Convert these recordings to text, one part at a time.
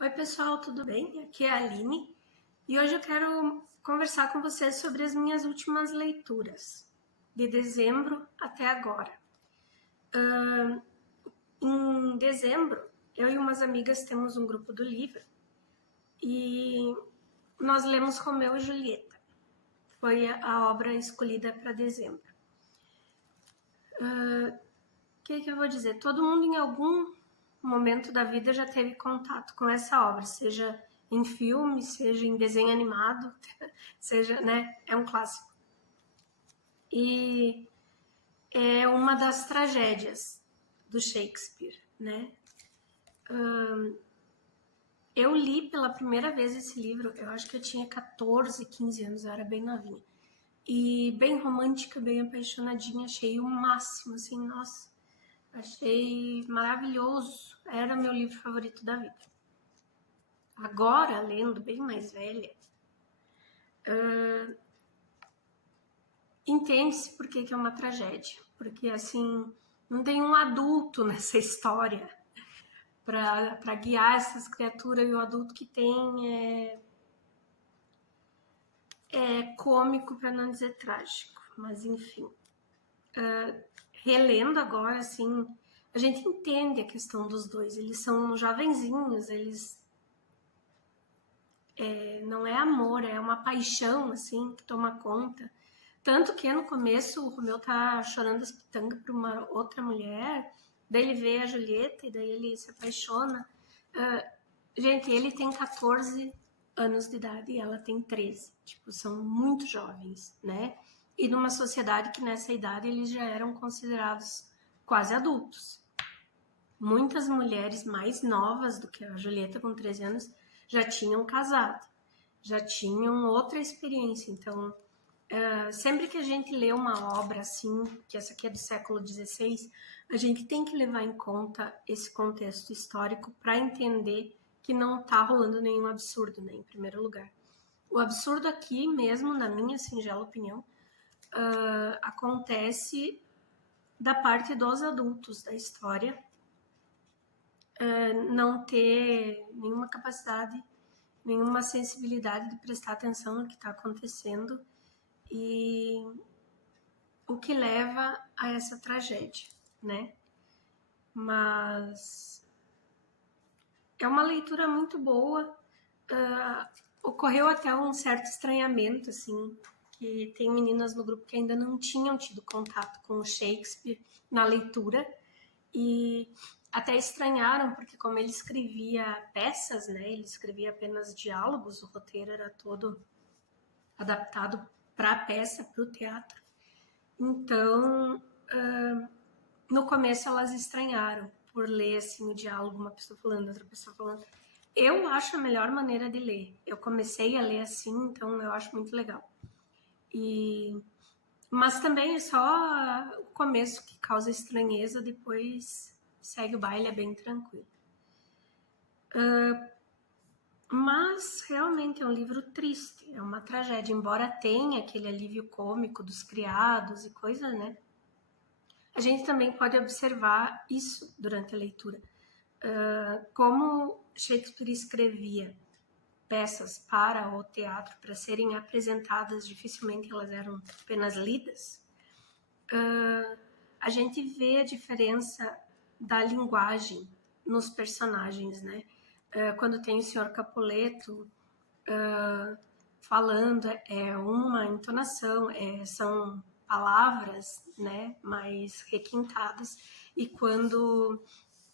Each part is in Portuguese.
Oi, pessoal, tudo bem? Aqui é a Aline e hoje eu quero conversar com vocês sobre as minhas últimas leituras, de dezembro até agora. Em dezembro, eu e umas amigas temos um grupo do livro e nós lemos Romeu e Julieta. Foi a obra escolhida para dezembro. O que eu vou dizer? Todo mundo em algum momento da vida já teve contato com essa obra, seja em filme, seja em desenho animado, seja, né, é um clássico. E é uma das tragédias do Shakespeare, né? Eu li pela primeira vez esse livro, eu acho que eu tinha 14, 15 anos, eu era bem novinha. E bem romântica, bem apaixonadinha, achei o máximo, assim, nossa, achei maravilhoso, era meu livro favorito da vida. Agora, lendo bem mais velha, entende-se por que é uma tragédia. Porque, assim, não tem um adulto nessa história para guiar essas criaturas, e o adulto que tem é cômico, para não dizer trágico. Mas, enfim, relendo agora, assim, a gente entende a questão dos dois. Eles são jovenzinhos, eles não é amor, é uma paixão, assim, que toma conta. Tanto que no começo o Romeu tá chorando as pitangas por uma outra mulher, daí ele vê a Julieta e daí ele se apaixona. Gente, ele tem 14 anos de idade e ela tem 13. Tipo, são muito jovens, né? E numa sociedade que nessa idade eles já eram considerados quase adultos. Muitas mulheres mais novas do que a Julieta, com 13 anos, já tinham casado, já tinham outra experiência. Então, sempre que a gente lê uma obra assim, que essa aqui é do século XVI, a gente tem que levar em conta esse contexto histórico para entender que não está rolando nenhum absurdo, né, em primeiro lugar. O absurdo aqui mesmo, na minha singela opinião, acontece da parte dos adultos da história, não ter nenhuma capacidade, nenhuma sensibilidade de prestar atenção no que está acontecendo e o que leva a essa tragédia, né? Mas é uma leitura muito boa. Ocorreu até um certo estranhamento, assim, que tem meninas no grupo que ainda não tinham tido contato com o Shakespeare na leitura e até estranharam, porque como ele escrevia peças, né, ele escrevia apenas diálogos, o roteiro era todo adaptado para a peça, para o teatro. Então, no começo elas estranharam por ler assim o diálogo, uma pessoa falando, outra pessoa falando. Eu acho a melhor maneira de ler. Eu comecei a ler assim, então eu acho muito legal. Mas também é só o começo que causa estranheza, depois segue o baile, é bem tranquilo. Mas realmente é um livro triste, é uma tragédia, embora tenha aquele alívio cômico dos criados e coisa, né? A gente também pode observar isso durante a leitura. Como Shakespeare escrevia peças para o teatro para serem apresentadas, dificilmente elas eram apenas lidas, a gente vê a diferença da linguagem nos personagens, né? Quando tem o Sr. Capuleto falando, é uma entonação, são palavras, né, mais requintadas, e quando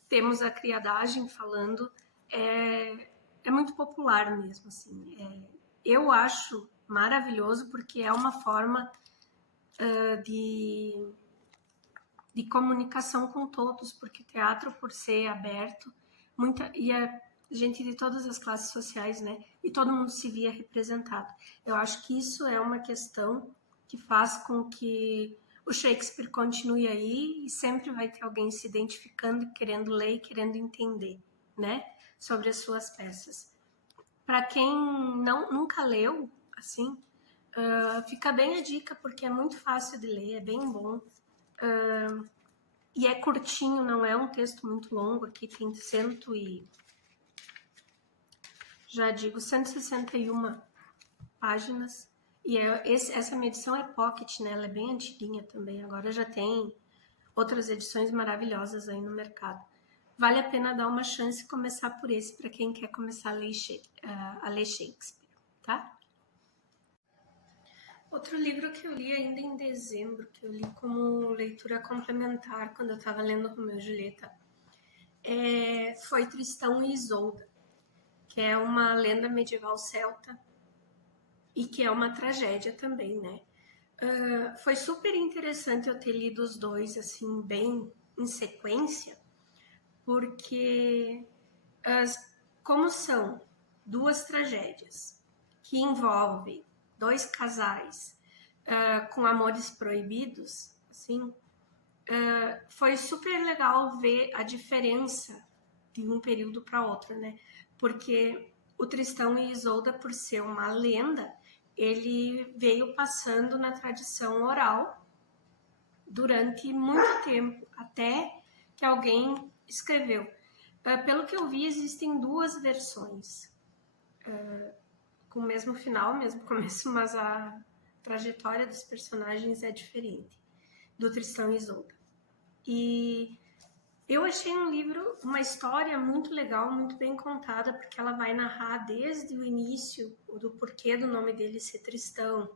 temos a criadagem falando, é muito popular mesmo, assim. Eu acho maravilhoso porque é uma forma de comunicação com todos, porque o teatro, por ser aberto, e a gente de todas as classes sociais, né? E todo mundo se via representado. Eu acho que isso é uma questão que faz com que o Shakespeare continue aí e sempre vai ter alguém se identificando, querendo ler e querendo entender, né? Sobre as suas peças. Para quem nunca leu, assim, fica bem a dica, porque é muito fácil de ler, é bem bom. E é curtinho, não é um texto muito longo, aqui tem já digo, 161 páginas. E essa minha edição é pocket, né? Ela é bem antiguinha também. Agora já tem outras edições maravilhosas aí no mercado. Vale a pena dar uma chance e começar por esse, para quem quer começar a ler Shakespeare, tá? Outro livro que eu li ainda em dezembro, que eu li como leitura complementar quando eu estava lendo Romeu e Julieta, foi Tristão e Isolda, que é uma lenda medieval celta e que é uma tragédia também, né? Foi super interessante eu ter lido os dois, assim, bem em sequência, porque como são duas tragédias que envolvem dois casais com amores proibidos, assim, foi super legal ver a diferença de um período para outro, né? Porque o Tristão e Isolda, por ser uma lenda, ele veio passando na tradição oral durante muito tempo, até que alguém escreveu. Pelo que eu vi, existem duas versões, com o mesmo final, mesmo começo, mas a trajetória dos personagens é diferente, do Tristão e Isolda. E eu achei um livro, uma história muito legal, muito bem contada, porque ela vai narrar desde o início, do porquê do nome dele ser Tristão,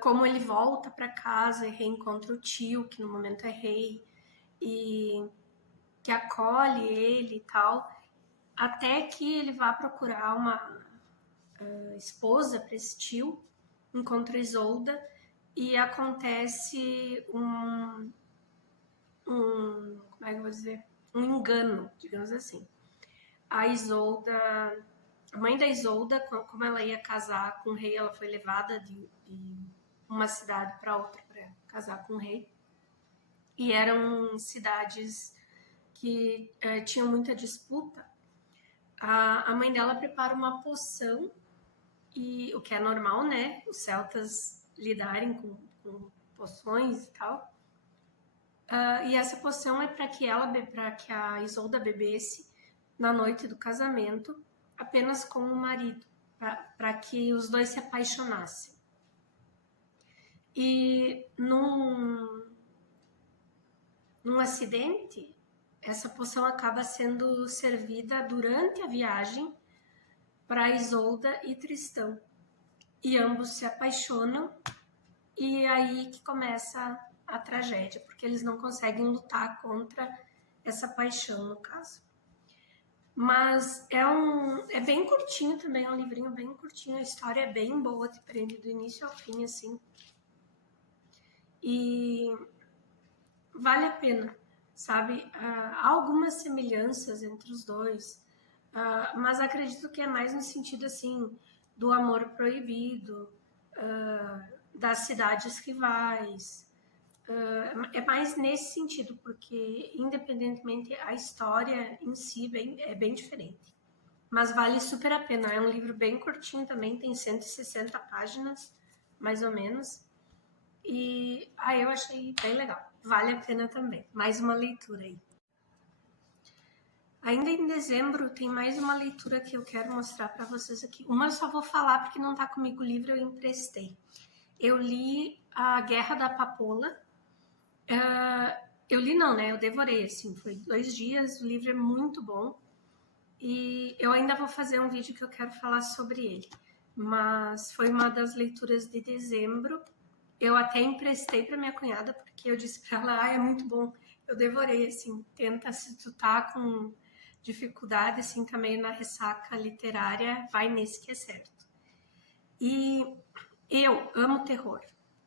como ele volta para casa e reencontra o tio, que no momento é rei, e que acolhe ele e tal, até que ele vá procurar uma esposa para esse tio, encontra Isolda e acontece como é que eu vou dizer? Um engano, digamos assim. A mãe da Isolda, como ela ia casar com o rei, ela foi levada de uma cidade para outra para casar com o rei. E eram cidades que tinham muita disputa. A mãe dela prepara uma poção, e o que é normal, né? Os celtas lidarem com poções e tal. E essa poção é para que a Isolda bebesse na noite do casamento, apenas com o marido, para que os dois se apaixonassem. E num acidente, essa poção acaba sendo servida durante a viagem para Isolda e Tristão. E ambos se apaixonam, e é aí que começa a tragédia, porque eles não conseguem lutar contra essa paixão, no caso. Mas é bem curtinho também, é um livrinho bem curtinho, a história é bem boa, te prende do início ao fim, assim. E vale a pena, sabe? Há algumas semelhanças entre os dois, mas acredito que é mais no sentido, assim, do amor proibido, das cidades rivais. É mais nesse sentido, porque independentemente a história em si é bem diferente. Mas vale super a pena. É um livro bem curtinho também, tem 160 páginas, mais ou menos. E eu achei bem legal. Vale a pena também. Mais uma leitura aí. Ainda em dezembro tem mais uma leitura que eu quero mostrar para vocês aqui. Uma eu só vou falar porque não está comigo o livro, eu emprestei. Eu li A Guerra da Papoula. Eu li não, né? Eu devorei, assim, foi 2 dias, o livro é muito bom. E eu ainda vou fazer um vídeo que eu quero falar sobre ele. Mas foi uma das leituras de dezembro. Eu até emprestei para minha cunhada, porque eu disse para ela, é muito bom. Eu devorei, assim, tenta, se tu tá com dificuldade, assim, também na ressaca literária, vai nesse que é certo. E eu amo terror.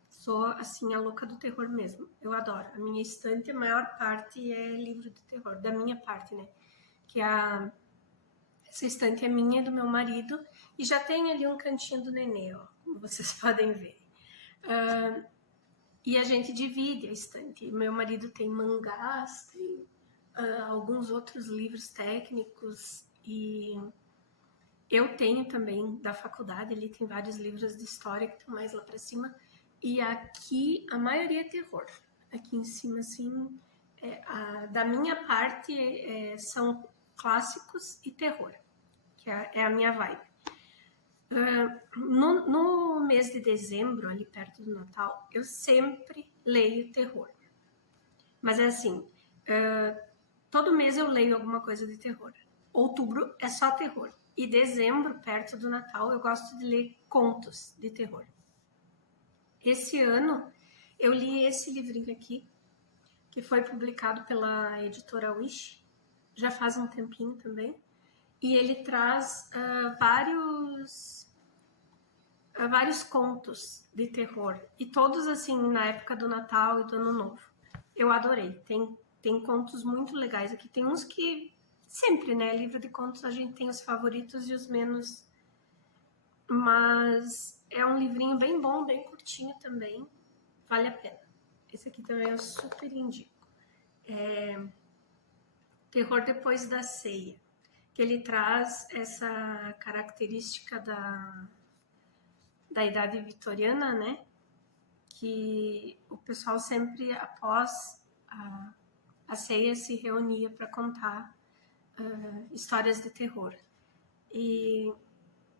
Sou, assim, a louca do terror mesmo. Eu adoro. A minha estante, a maior parte é livro de terror. Da minha parte, né? Que essa estante é minha e do meu marido. E já tem ali um cantinho do nenê, ó. Como vocês podem ver. E a gente divide a estante. Meu marido tem mangás, tem alguns outros livros técnicos. E eu tenho também da faculdade. Ele tem vários livros de história que estão mais lá para cima. E aqui a maioria é terror. Aqui em cima, assim, da minha parte, são clássicos e terror. que é a minha vibe. No mês de dezembro, ali perto do Natal, eu sempre leio terror. Mas é assim, todo mês eu leio alguma coisa de terror. Outubro é só terror. E dezembro, perto do Natal, eu gosto de ler contos de terror. Esse ano, eu li esse livrinho aqui, que foi publicado pela editora Wish, já faz um tempinho também. E ele traz vários contos de terror. E todos, assim, na época do Natal e do Ano Novo. Eu adorei. Tem contos muito legais aqui. Tem uns que sempre, né? Livro de contos a gente tem os favoritos e os menos. Mas é um livrinho bem bom, bem curtinho também. Vale a pena. Esse aqui também eu super indico. Terror Depois da Ceia. Que ele traz essa característica da idade vitoriana, né? Que o pessoal sempre, após a ceia, se reunia para contar histórias de terror. E,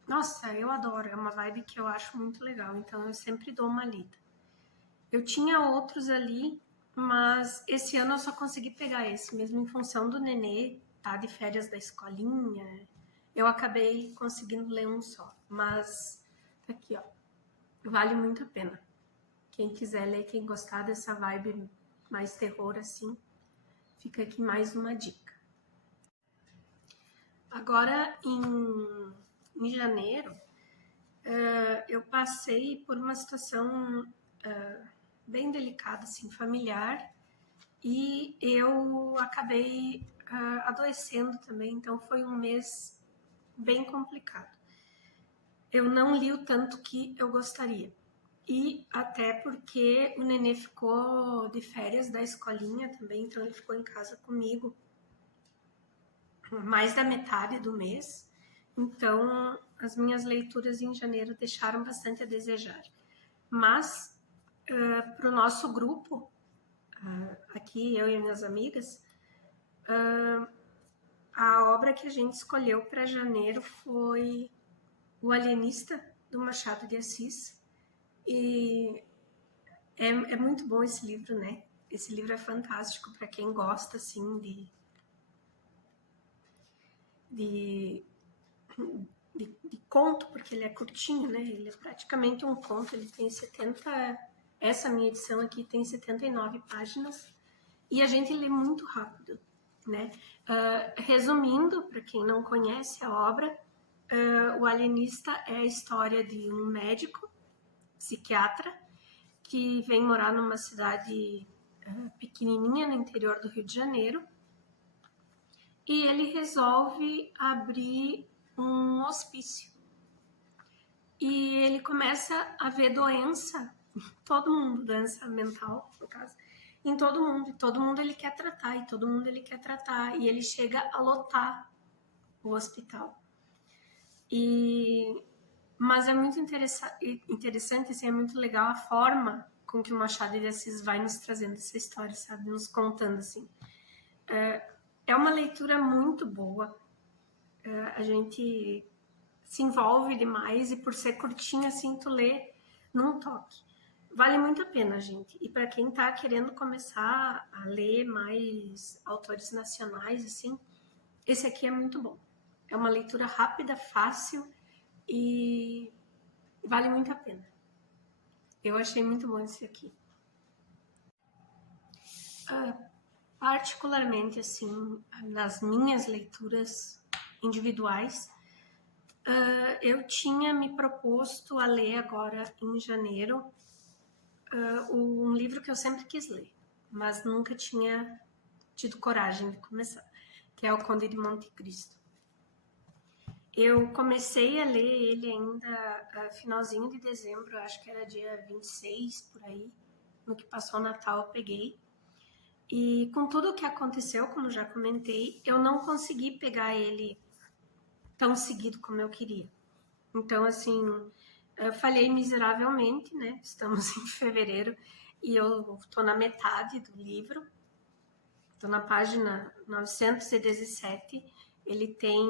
nossa, eu adoro, é uma vibe que eu acho muito legal, então eu sempre dou uma lida. Eu tinha outros ali, mas esse ano eu só consegui pegar esse, mesmo em função do nenê, tá de férias da escolinha, eu acabei conseguindo ler um só, mas tá aqui, ó, vale muito a pena. Quem quiser ler, quem gostar dessa vibe mais terror assim, fica aqui mais uma dica. Agora, em janeiro, eu passei por uma situação bem delicada, assim, familiar, e eu acabei adoecendo também, então foi um mês bem complicado. Eu não li o tanto que eu gostaria. E até porque o nenê ficou de férias da escolinha também, então ele ficou em casa comigo mais da metade do mês. Então, as minhas leituras em janeiro deixaram bastante a desejar. Mas, para o nosso grupo, aqui eu e minhas amigas, a obra que a gente escolheu para janeiro foi O Alienista, do Machado de Assis. E é muito bom esse livro, né? Esse livro é fantástico para quem gosta, assim, de conto, porque ele é curtinho, né? Ele é praticamente um conto, ele tem 70... Essa minha edição aqui tem 79 páginas e a gente lê muito rápido, né? Resumindo, para quem não conhece a obra, O Alienista é a história de um médico, psiquiatra, que vem morar numa cidade pequenininha no interior do Rio de Janeiro e ele resolve abrir um hospício. E ele começa a ver doença, todo mundo, doença mental, no caso, em todo mundo. E todo mundo ele quer tratar, e todo mundo ele quer tratar. E ele chega a lotar o hospital. Mas é muito interessante, assim, é muito legal a forma com que o Machado de Assis vai nos trazendo essa história, sabe? Nos contando, assim. É uma leitura muito boa. A gente se envolve demais e por ser curtinha, assim, tu lê num toque. Vale muito a pena, gente. E para quem tá querendo começar a ler mais autores nacionais, assim, esse aqui é muito bom. É uma leitura rápida, fácil e vale muito a pena. Eu achei muito bom esse aqui. Particularmente, assim, nas minhas leituras individuais, eu tinha me proposto a ler agora em janeiro um livro que eu sempre quis ler, mas nunca tinha tido coragem de começar, que é O Conde de Monte Cristo. Eu comecei a ler ele ainda finalzinho de dezembro, acho que era dia 26, por aí, no que passou o Natal eu peguei. E com tudo o que aconteceu, como já comentei, eu não consegui pegar ele tão seguido como eu queria. Então, assim, eu falhei miseravelmente, né? Estamos em fevereiro e eu tô na metade do livro. Tô na página 917. Ele tem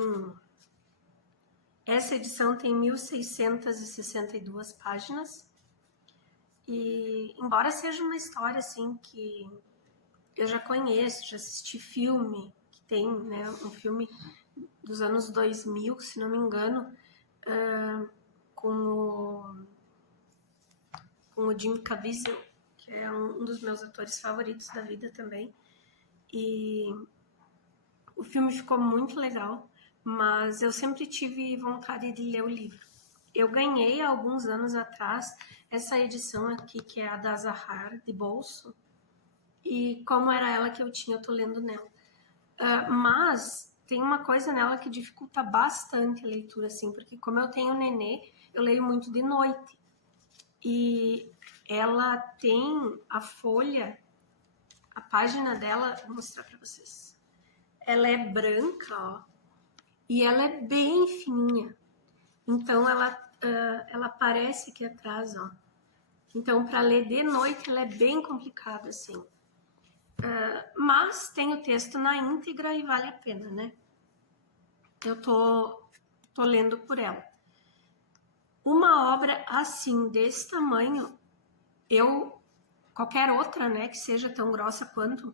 Essa edição tem 1.662 páginas. E, embora seja uma história, assim, que eu já conheço, já assisti filme, que tem, né, um filme dos anos 2000, se não me engano, com o Jim Caviezel, que é um dos meus atores favoritos da vida também. E o filme ficou muito legal, mas eu sempre tive vontade de ler o livro. Eu ganhei há alguns anos atrás essa edição aqui, que é a da Zahar, de bolso, e como era ela que eu tinha, eu tô lendo nela. Mas tem uma coisa nela que dificulta bastante a leitura, assim, porque como eu tenho nenê, eu leio muito de noite. E ela tem a folha, a página dela, vou mostrar pra vocês. Ela é branca, ó, e ela é bem fininha. Então ela aparece aqui atrás, ó. Então para ler de noite ela é bem complicado, assim. Mas tem o texto na íntegra e vale a pena, né? Eu tô lendo por ela. Uma obra assim, desse tamanho, qualquer outra, né, que seja tão grossa quanto,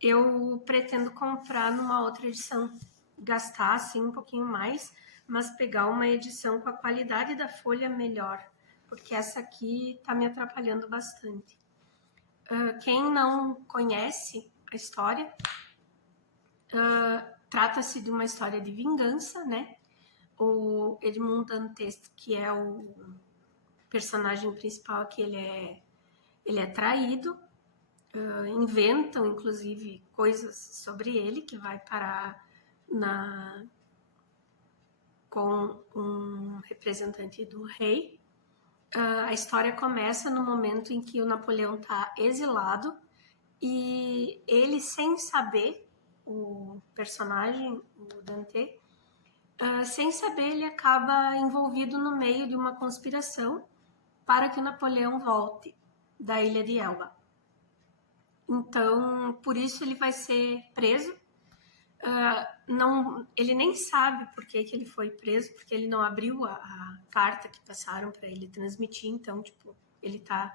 eu pretendo comprar numa outra edição, gastar assim um pouquinho mais, mas pegar uma edição com a qualidade da folha melhor, porque essa aqui tá me atrapalhando bastante. Quem não conhece a história, trata-se de uma história de vingança, né? O Edmond Dantes, que é o personagem principal aqui, ele é traído, inventam inclusive coisas sobre ele que vai parar com um representante do rei. A história começa no momento em que o Napoleão está exilado e ele, sem saber, o personagem, o Dante, sem saber, ele acaba envolvido no meio de uma conspiração para que o Napoleão volte da ilha de Elba. Então, por isso ele vai ser preso. Ele nem sabe por que ele foi preso, porque ele não abriu a carta que passaram para ele transmitir. Então, tipo, ele tá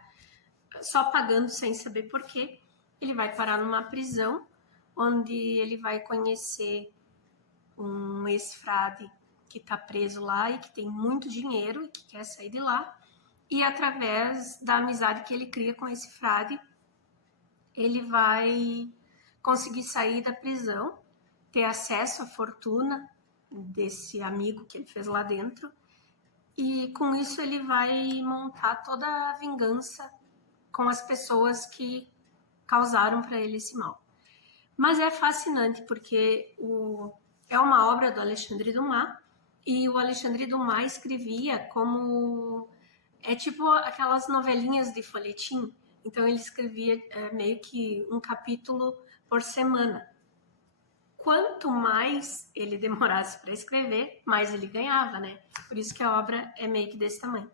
só pagando sem saber por quê. Ele vai parar numa prisão, onde ele vai conhecer um ex-frade que está preso lá e que tem muito dinheiro e que quer sair de lá. E através da amizade que ele cria com esse frade, ele vai conseguir sair da prisão, ter acesso à fortuna desse amigo que ele fez lá dentro, e com isso ele vai montar toda a vingança com as pessoas que causaram para ele esse mal. Mas é fascinante porque é uma obra do Alexandre Dumas, e o Alexandre Dumas escrevia como... É tipo aquelas novelinhas de folhetim. Então ele escrevia meio que um capítulo por semana. Quanto mais ele demorasse para escrever, mais ele ganhava, né? Por isso que a obra é meio que desse tamanho.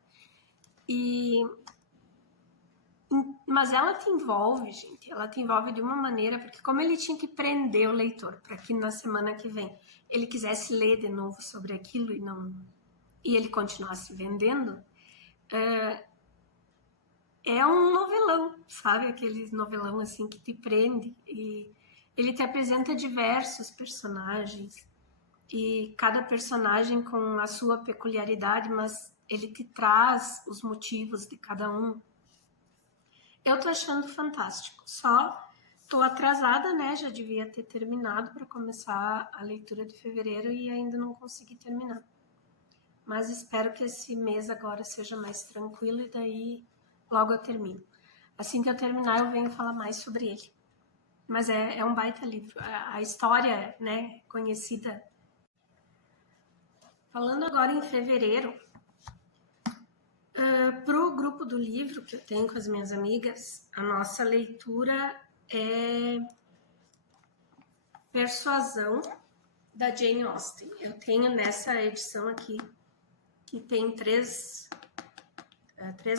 Mas ela te envolve, gente. Ela te envolve de uma maneira, porque como ele tinha que prender o leitor para que na semana que vem ele quisesse ler de novo sobre aquilo e ele continuasse vendendo, é um novelão, sabe? Aquele novelão assim que te prende, e ele te apresenta diversos personagens e cada personagem com a sua peculiaridade, mas ele te traz os motivos de cada um. Eu tô achando fantástico. Só tô atrasada, né? Já devia ter terminado para começar a leitura de fevereiro e ainda não consegui terminar. Mas espero que esse mês agora seja mais tranquilo e daí logo eu termino. Assim que eu terminar, eu venho falar mais sobre ele. Mas é um baita livro. A história, né, conhecida. Falando agora em fevereiro, pro grupo do livro que eu tenho com as minhas amigas, a nossa leitura é Persuasão, da Jane Austen. Eu tenho nessa edição aqui, que tem três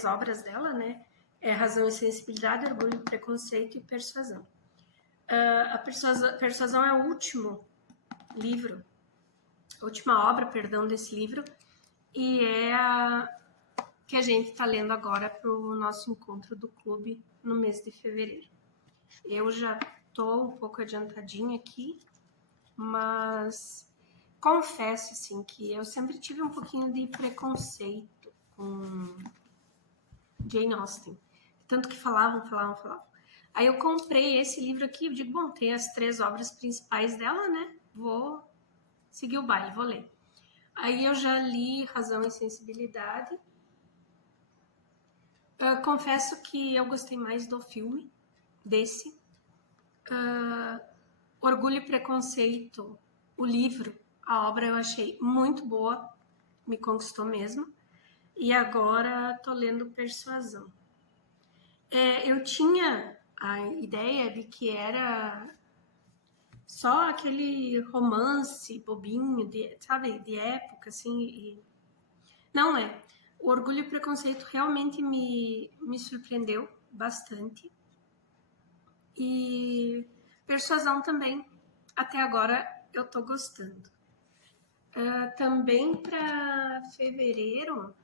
obras dela, né? É Razão e Sensibilidade, Orgulho, Preconceito e Persuasão. A Persuasão é o último livro perdão, desse livro, e é a que a gente está lendo agora para o nosso encontro do clube no mês de fevereiro. Eu já estou um pouco adiantadinha aqui, mas confesso assim que eu sempre tive um pouquinho de preconceito com Jane Austen, tanto que falavam. Aí eu comprei esse livro aqui, eu digo, bom, tem as 3 obras principais dela, né? Vou seguir o baile, vou ler. Aí eu já li Razão e Sensibilidade. Confesso que eu gostei mais do filme, desse. Orgulho e Preconceito, o livro, a obra eu achei muito boa, me conquistou mesmo. E agora tô lendo Persuasão. Eu tinha a ideia de que era só aquele romance bobinho, sabe, de época, assim, e não é. O Orgulho e Preconceito realmente me surpreendeu bastante. E Persuasão também. Até agora eu tô gostando. Também para fevereiro,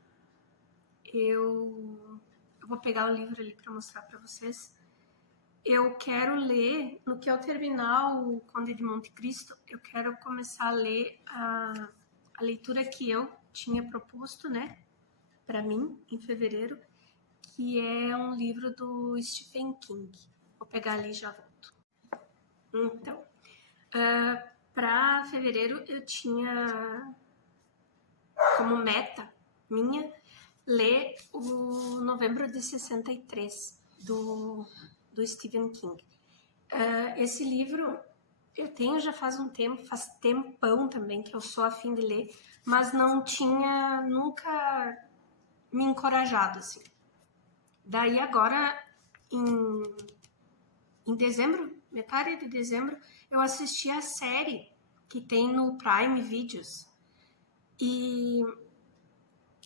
eu vou pegar o livro ali para mostrar para vocês. Eu quero ler, no que eu terminar o Conde de Monte Cristo, eu quero começar a ler a leitura que eu tinha proposto, né, para mim, em fevereiro, que é um livro do Stephen King. Vou pegar ali e já volto. Então, para fevereiro eu tinha como meta minha ler o Novembro de 63, do Stephen King. Esse livro eu tenho já faz um tempo, faz tempão também que eu sou a fim de ler, mas não tinha nunca me encorajado, assim. Daí agora, em dezembro, metade de dezembro, eu assisti a série que tem no Prime Videos. E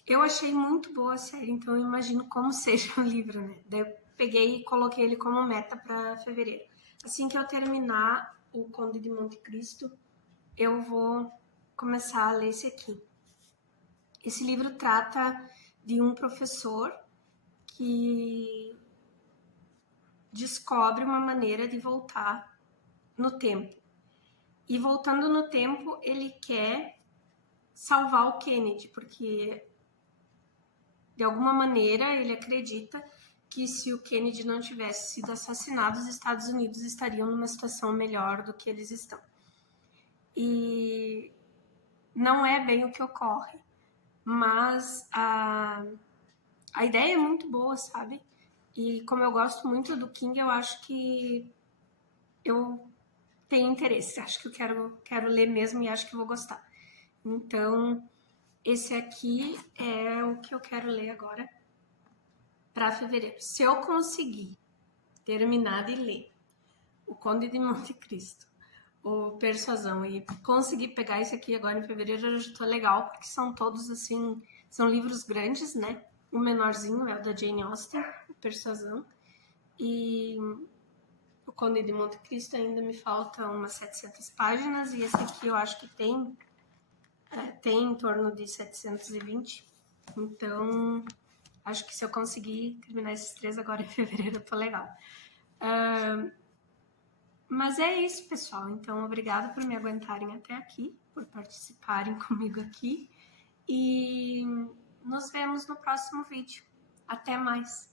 eu achei muito boa a série, então eu imagino como seja o livro, né? Daí eu peguei e coloquei ele como meta para fevereiro. Assim que eu terminar o Conde de Monte Cristo, eu vou começar a ler esse aqui. Esse livro trata de um professor que descobre uma maneira de voltar no tempo. E voltando no tempo, ele quer salvar o Kennedy, porque de alguma maneira ele acredita que se o Kennedy não tivesse sido assassinado, os Estados Unidos estariam numa situação melhor do que eles estão. E não é bem o que ocorre, mas a ideia é muito boa, sabe? E como eu gosto muito do King, eu acho que eu tenho interesse, acho que eu quero ler mesmo e acho que vou gostar. Então, esse aqui é o que eu quero ler agora para fevereiro. Se eu conseguir terminar de ler o Conde de Monte Cristo, o Persuasão, e conseguir pegar esse aqui agora em fevereiro, eu já tô legal, porque são todos assim, são livros grandes, né? O menorzinho é o da Jane Austen, o Persuasão, e o Conde de Monte Cristo ainda me falta umas 700 páginas, e esse aqui eu acho que tem em torno de 720, então acho que se eu conseguir terminar esses 3 agora em fevereiro, eu tô legal. Mas é isso, pessoal. Então, obrigada por me aguentarem até aqui, por participarem comigo aqui. E nos vemos no próximo vídeo. Até mais!